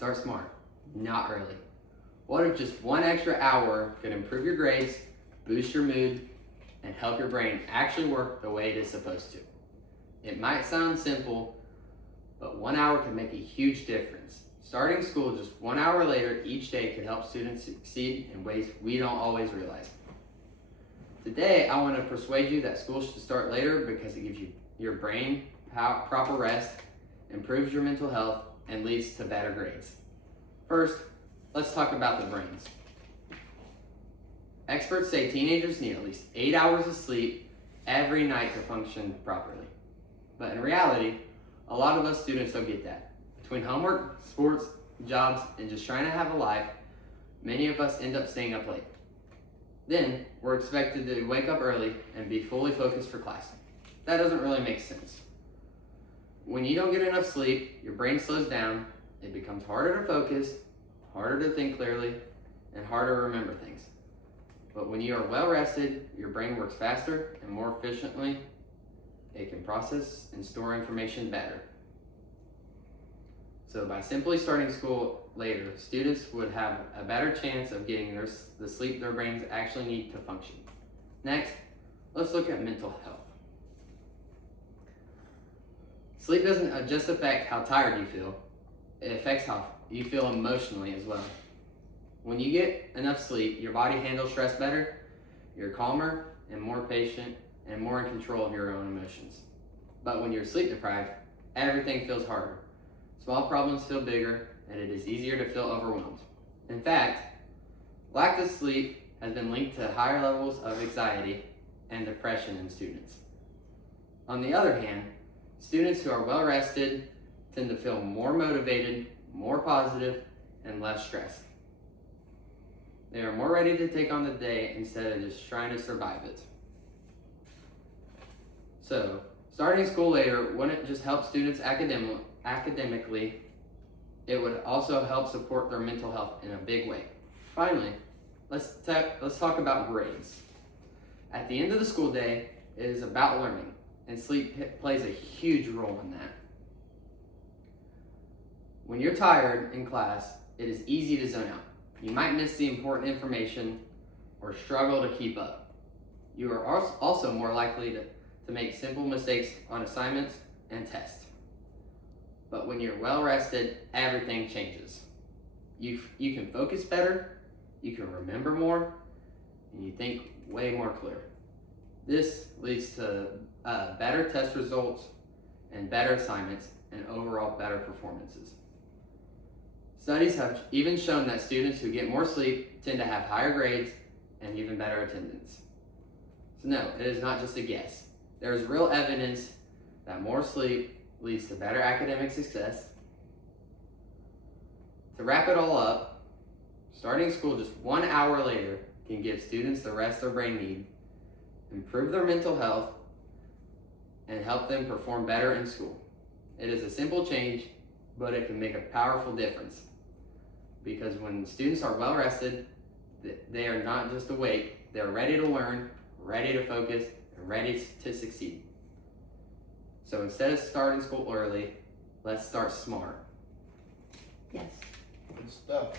Start smart, not early. What if just one extra hour could improve your grades, boost your mood, and help your brain actually work the way it is supposed to? It might sound simple, but 1 hour can make a huge difference. Starting school just 1 hour later each day could help students succeed in ways we don't always realize. Today, I want to persuade you that school should start later because it gives you your brain proper rest, improves your mental health, and leads to better grades. First, let's talk about the brains. Experts say teenagers need at least 8 hours of sleep every night to function properly. But in reality, a lot of us students don't get that. Between homework, sports, jobs, and just trying to have a life, many of us end up staying up late. Then, we're expected to wake up early and be fully focused for class. That doesn't really make sense. When you don't get enough sleep, your brain slows down, it becomes harder to focus, harder to think clearly, and harder to remember things. But when you are well rested, your brain works faster and more efficiently. It can process and store information better. So by simply starting school later, students would have a better chance of getting the sleep their brains actually need to function. Next, let's look at mental health. Sleep doesn't just affect how tired you feel, it affects how you feel emotionally as well. When you get enough sleep, your body handles stress better, you're calmer and more patient and more in control of your own emotions. But when you're sleep deprived, everything feels harder. Small problems feel bigger, and it is easier to feel overwhelmed. In fact, lack of sleep has been linked to higher levels of anxiety and depression in students. On the other hand, students who are well rested tend to feel more motivated, more positive, and less stressed. They are more ready to take on the day instead of just trying to survive it. So, starting school later wouldn't just help students academically, it would also help support their mental health in a big way. Finally, let's talk about grades. At the end of the school day, it is about learning, and sleep plays a huge role in that. When you're tired in class, it is easy to zone out. You might miss the important information or struggle to keep up. You are also more likely to make simple mistakes on assignments and tests. But when you're well rested, everything changes. You can focus better, you can remember more, and you think way more clear. This leads to better test results and better assignments and overall better performances. Studies have even shown that students who get more sleep tend to have higher grades and even better attendance. So no, it is not just a guess. There is real evidence that more sleep leads to better academic success. To wrap it all up, starting school just 1 hour later can give students the rest their brain need, improve their mental health, and help them perform better in school. It is a simple change, but it can make a powerful difference. Because when students are well rested, they are not just awake, they're ready to learn, ready to focus, and ready to succeed. So instead of starting school early, let's start smart. Yes. Good stuff.